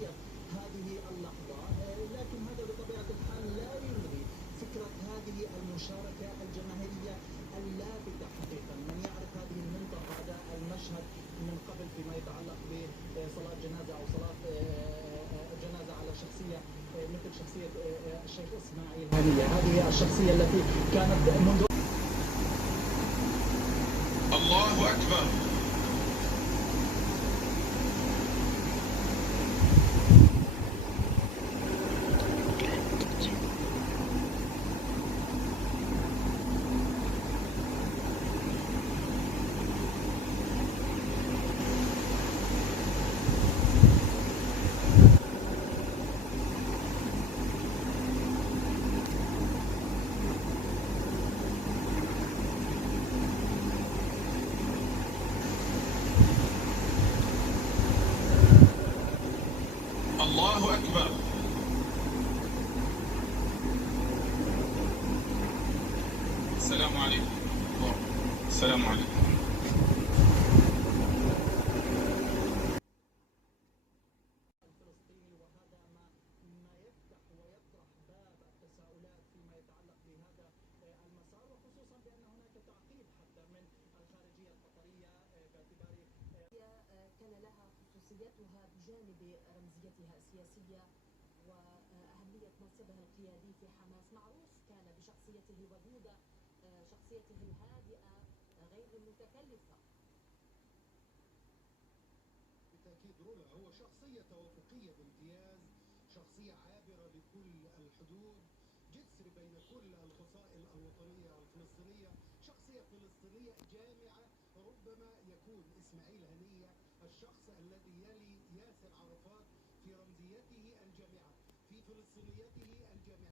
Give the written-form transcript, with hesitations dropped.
تغير هذه اللحظة، لكن هذا بطبيعة الحال لا يلغي فكرة هذه المشاركة الجماهيرية اللافتة حقيقة. من يعرف هذه المنطقة، هذا المشهد من قبل فيما يتعلق بصلاة جنازة أو صلاة جنازة على شخصية مثل شخصية الشيخ إسماعيل هنية، هذه الشخصية التي كانت منذ الله أكبر. الله أكبر. السلام عليكم. السلام عليكم. الفلسطيني، وهذا ما يفتح ويطرح باب التساؤلات فيما يتعلق بهذا المسار، وخصوصا بأن هناك تعقيب حتى من الخارجية القطرية باعتبار كان لها خصوصيتها بجانب رمزيتها السياسية وأهمية منصبها القيادي في حماس. معروف كان بشخصيته الودودة، شخصيته الهادئة غير المتكلفة. بالتأكيد رولا هو شخصية توافقية بامتياز، شخصية عابرة لكل الحدود، جسر بين كل الفصائل الوطنية الفلسطينية، شخصية فلسطينية جامعة. ربما يكون إسماعيل هنية الشخص الذي يلي ياسر عرفات في رمزيته الجامعة، في فلسطينيته الجامعة.